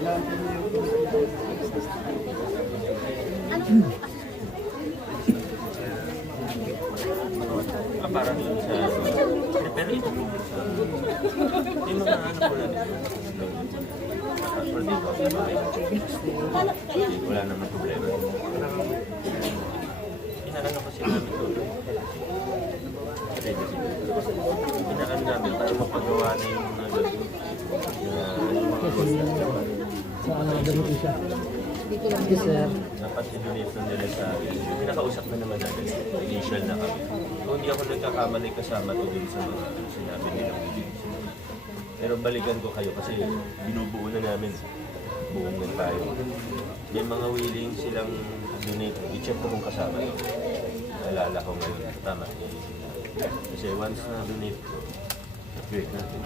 Parang yun sa... Pero ito po. Yung mga ano po lang. Wala naman problema. Inaano kasi namin ito. Inaano namin para mapagawa na yung mga gagawin. Saan na gamitin siya? Yes, sir. Dapat i-donate na nila sa akin. Pinakausap na naman natin. Initial na kami. Kung hindi ako nagkakamali kasama to dun sa mga sinabi nilang bibigyan. Pero balikan ko kayo kasi binubuo na namin. Buong na tayo. May mga willing silang donate. I-check ko kung kasama yun. Alala ko ngayon. Tama. Kasi once na donate ko, upgrade natin.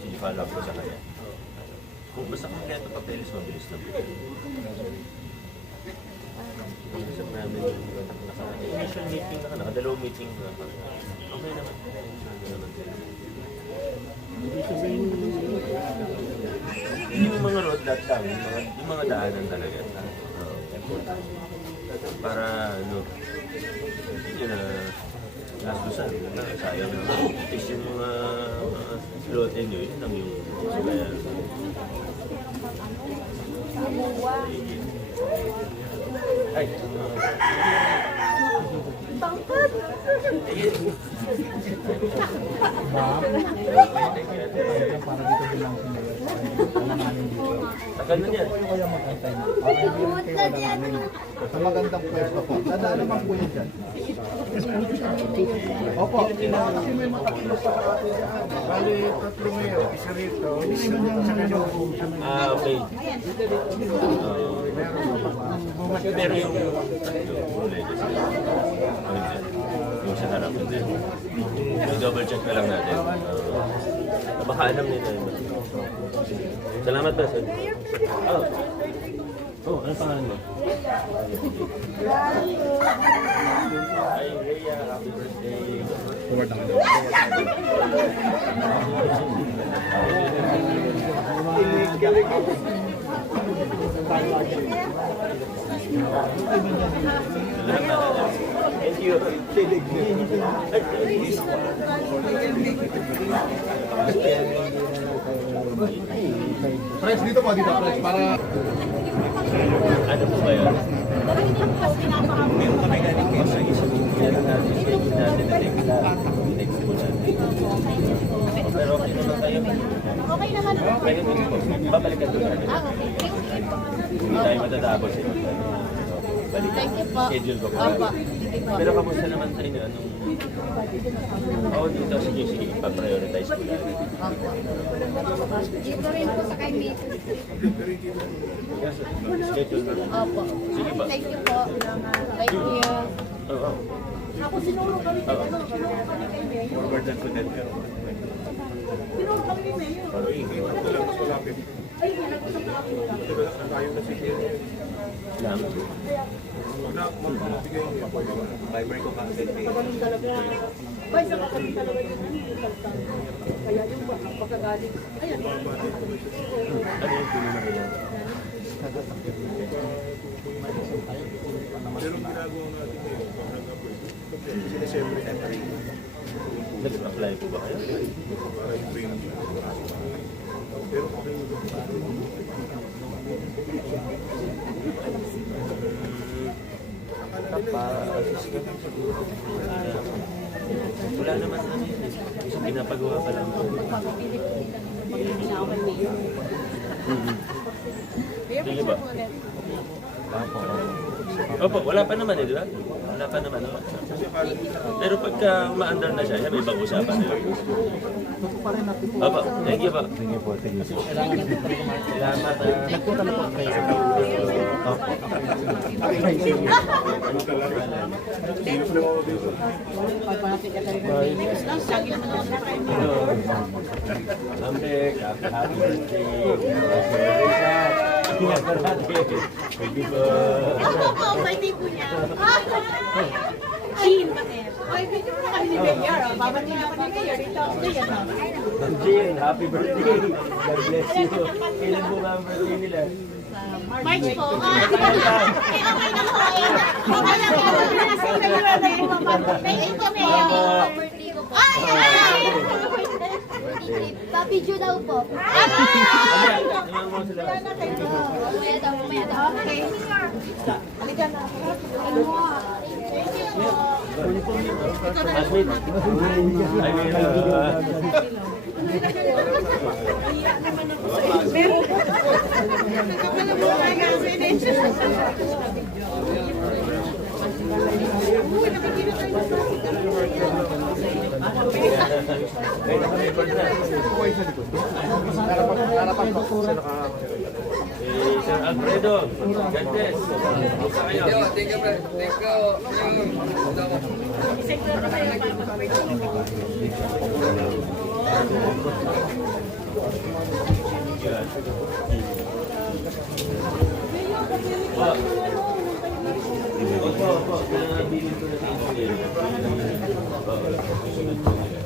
Sige, ko sa kanya. Kung basta kompleto papeles, mabilis lang. Isip namin yung initial meeting na nakadalawang meeting na okay naman. Yung mga road that lang, yung mga daanan talaga. Important. Para ano, hindi nyo na gastusan. Sayang na. Is yung mga lote nyo, yun lang yung subayan. Ay, Ma'am, para dito din lang tagal na yan. kaya mag-antay mo. Para hindi lang kayo wala namin. Sa magandang pwesto po. Tanda naman po yan dyan. Opo. Kasi may matakilo pa sa atin dyan. Bali, tatlo ngayon. Isa rito. Sa kanyo. Okay. Pero yung sa harap din. Yung double check na lang natin. Baka alam nila yun. Salamat ba, sir? Oh. Oh, ano pangalan mo? Hi, Rhea. Happy birthday. Forward na kayo. Thank you. Press dito po, dito. Press para... Ano po ba yun? Meron kami galing kayo sa isang kailan natin, schedule natin na next po natin. Pero okay naman kayo. Okay naman po. Pwede po po. Babalikan po natin. Hindi tayo matatapos eh. Thank you po. Schedule ko po. Opo. Pero kamusta naman sa inyo? Anong... Oo, dito. Sige, sige. Pa-prioritize ko lang. Dito rin po sa kay Mick. Schedule na. Opo. Sige ba? Thank you po. Thank you. Oo. Ako sinuro kami kay ano? Forward na ko din. Pero... Sinuro kami ni Mayor. Ay, wala ko sa Lang. Fiber ko ka agad eh. Ay, saka kami talaga yung kaya yung pagkagaling. Ayan. Ano yung puno na ilan? Pero ginagawa natin ngayon, sinesempre every Nag-apply po ba kayo? para yung training. Pero okay Wala naman ano yun. Kasi pinapagawa pa lang. Magpapapilit ko nila ng pag-inawan Mayor. Mayor, Sige ba? Opo, wala pa naman eh, di ba? Wala pa naman. Pero pagka umaandar na siya, may ibang usapan. Opo, thank you po. Thank you po, thank you. Salamat. Nagpunta na po kayo. Opo. Pagpapapilit ka talaga ng Mayor. Lagi naman ako sa kay Mayor. Happy birthday. Ingat parati. Thank you po. Birthday po niya. Jean Pater. Ay, video mo na kami ni Mayor. Babati na kami ni Mayor dito. Ma'am Jean, happy birthday. God bless you. Kailan po nga ang birthday nila? March po. Okay na po. Okay na po. Thank you po, Mayor. Birthday ko po. Papi Ju daw po. Naman mo sila. Mamaya daw, mamaya daw. Okay. Halika na. Classmate. Ay, Sir Alfredo, God bless. Kumusta kayo? Thank you, bro. Thank Opo, opo. Bilhin ko na sa engineer. Susunod po nila.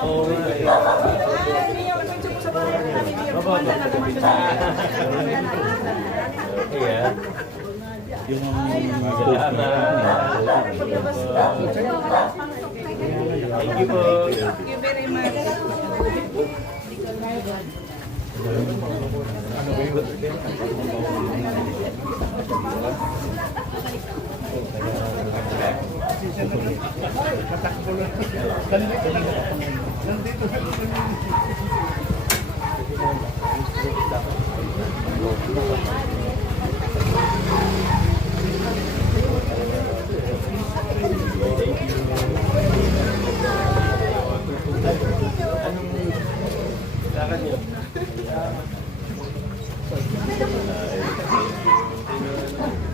Oo nga eh. Opo, opo. Okay ah. Salamat. Thank you po. Thank you very much. Lakad niyo.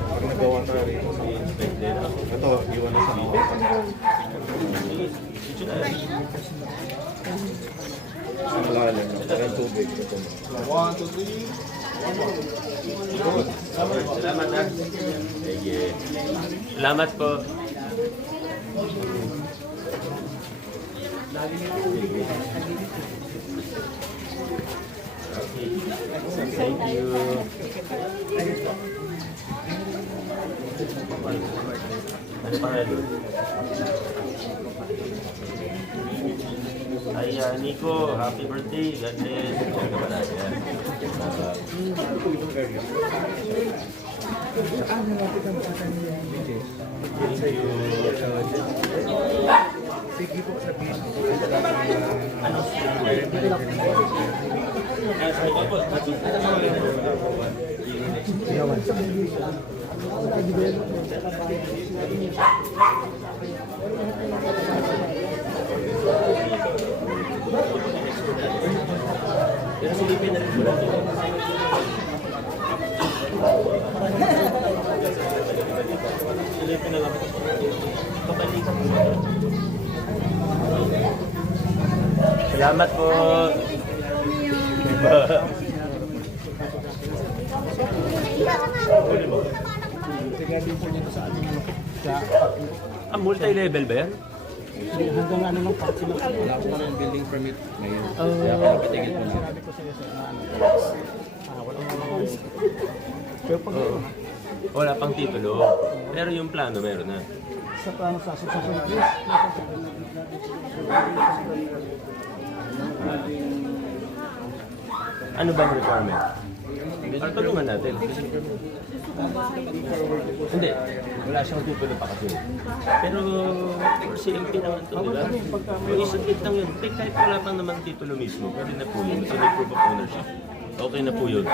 Pag nagawa tayo rito. Ito, iwan na sa mga. Sa malalim. Ang tubig. Ito. 1, 2, 3. Salamat ha. Sige. Salamat po. Okay. Thank you. Ano pangalan? Ay, Nico, happy birthday. God bless. Diyan ka ba natin? Thank you. Sige po, sabihin mo. Ano? Pero silipin na rin mo lang. Silipin na lang. Kapalikan mo. Salamat po. Tingnan po niya sa ating Multi-level ba yan? hanggang ano ng parts na wala ko na yung building permit ngayon. Kaya patigil po na. Sinabi ko sa iyo sa wala mo pero pag Wala pang titulo. Pero yung plano meron na. sa plano sa susunod Ano ba ang requirement? Tulungan natin. Hindi. Wala siyang titulo pa kasi. Pero for CMP naman ito, di ba? Yung isang kit lang yun. Kahit wala pang naman titulo mismo, pwede na po yun. Kasi may proof of ownership. Okay na po yun.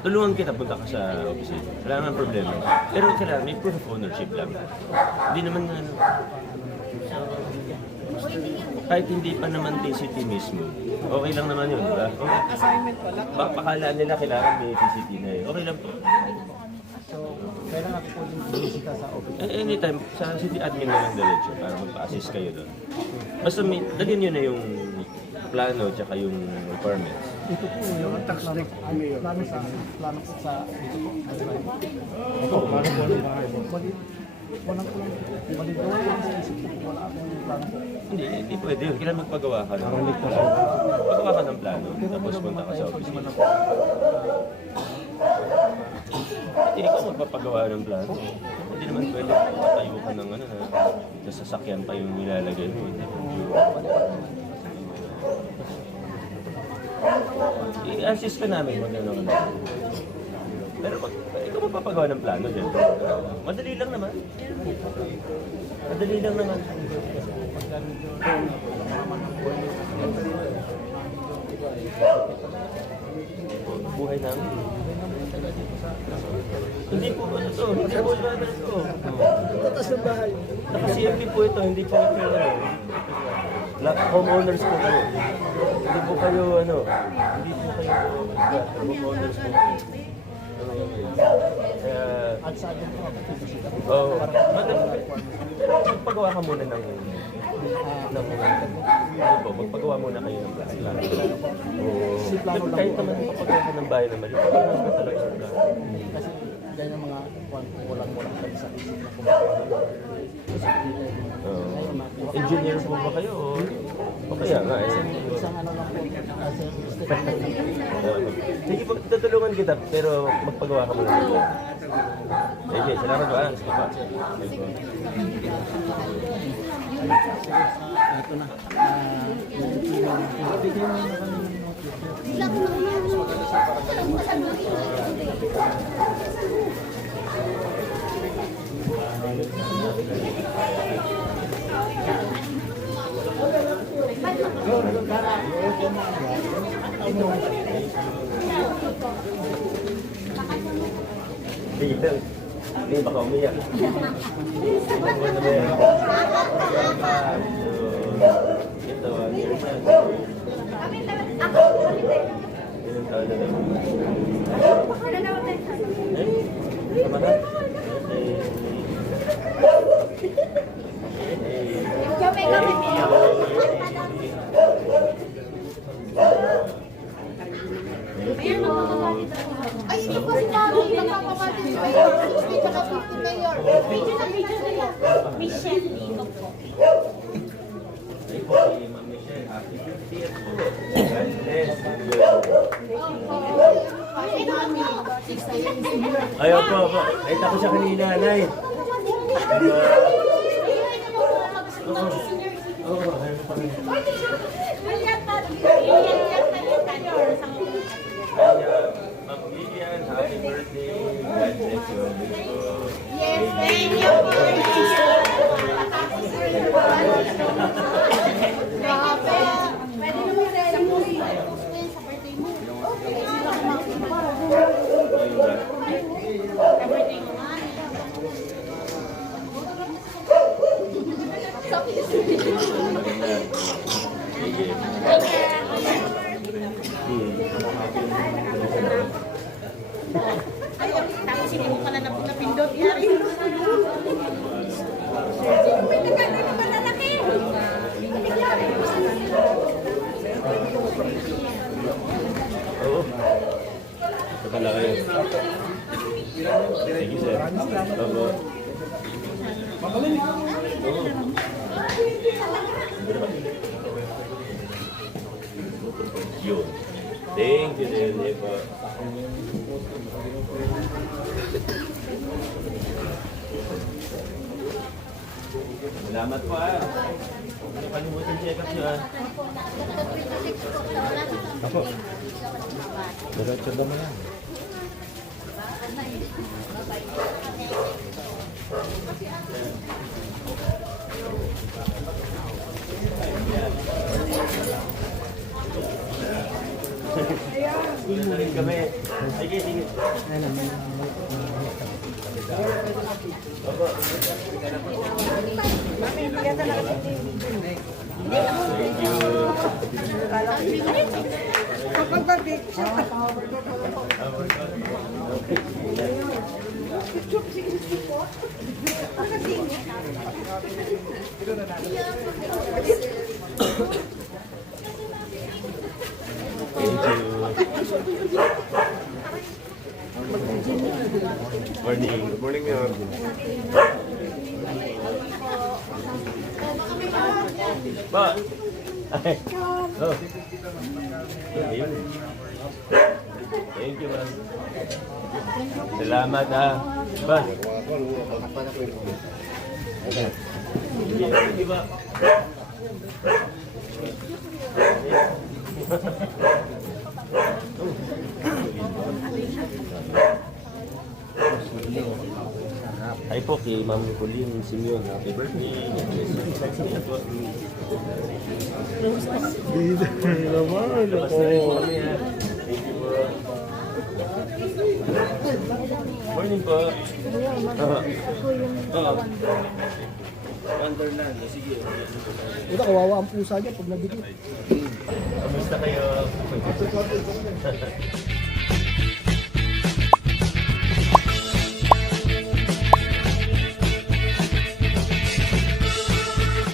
Tulungan kita, punta ka sa office. Wala naman problema. Pero kailangan may proof of ownership lang. Hindi naman na ano. Kahit hindi pa naman TCT mismo, okay lang naman yun, di ba? Assignment pala. Pakalaan nila kailangan may TCT na yun. Okay lang po. So, kailangan ako po din bumisita sa office. Anytime, sa city admin na lang diretso para magpa-assist kayo doon. Basta may, dalhin nyo na yung plano tsaka yung permits. Ito po yung tax check. Plano po sa dito po. Ito, plano po ng bahay po. Walang po lang. Maligaw lang sa isip ko. Wala akong plano po. Hindi pwede yun. Kailangan magpagawa ka ng Pagawa ka ng plano, tapos punta ka sa opisina. Hindi ikaw magpapagawa ng plano. Hindi naman pwede matayo ka ng ano na sasakyan pa yung nilalagay mo. I-assist ka namin mag ano. Pero ikaw magpapagawa ng plano dyan. Madali lang naman. Madali lang naman. Buhay namin. Hindi po ano to, hindi po brother to. Tatas ng bahay. Naka-CMP po ito, hindi po ito homeowners po kayo. Hindi po kayo ano, hindi po kayo homeowners po. Kaya, At sa akin po, magpagawa ka muna ng magpagawa muna kayo ng plano. Pero kahit naman magpagawa ka ng bahay naman, magpagawa ka talaga sa plano. kasi dahil yung mga walang kayo sa isip na kumakawa. Engineer po ba kayo? O kaya nga eh. Isang ano lang po, kasi Sige po, tutulungan kita, pero magpagawa ka muna. Sige, salamat ba? Sige pa. ito na. Bigyan mo na kami ng notice. Sige, Phil. Hindi, baka umiyak. Ito, ilang taon na lang. Tama na? Ay, ito po si Mami, magpapamatin si Mayor. Gusto ka na po si Mayor. Video na siya. Michelle Lino po. Ay po, si Ma'am Michelle, happy 50th po. God bless. Ayaw po. Nakita ko siya kanina, Nay. Kaya, Ma'am Lilian, happy birthday. God bless you. Yes, thank you po. Grabe. Pwede naman sa movie. Sa birthday mo. Birthday mo nga. Tapos hindi mo pala napindot. Yari. May nagano naman lalaki. Oo. Ito pala kayo. Thank you, sir. Opo. Oo. Yun. Thank you, sir. Opo. Salamat po ah. Hindi kalimutan check up nyo ah. Ako. Diretso ba mo yan? Gulo na rin kami. Sige, sige. Opo. Thank you. you. Morning. Good morning, Mayor. Ba? Ay. Oh. Ayun. Thank you, ma'am. Salamat, ha. Ba? Hindi ba? Hi po kay Ma'am Colleen Simeon. Happy birthday. Hindi naman. Labas na rin po kami, ha. Thank you po. Morning po. Wonderland. Sige. Ito, kawawa ang pusa niya pag nabigit. Kamusta kayo?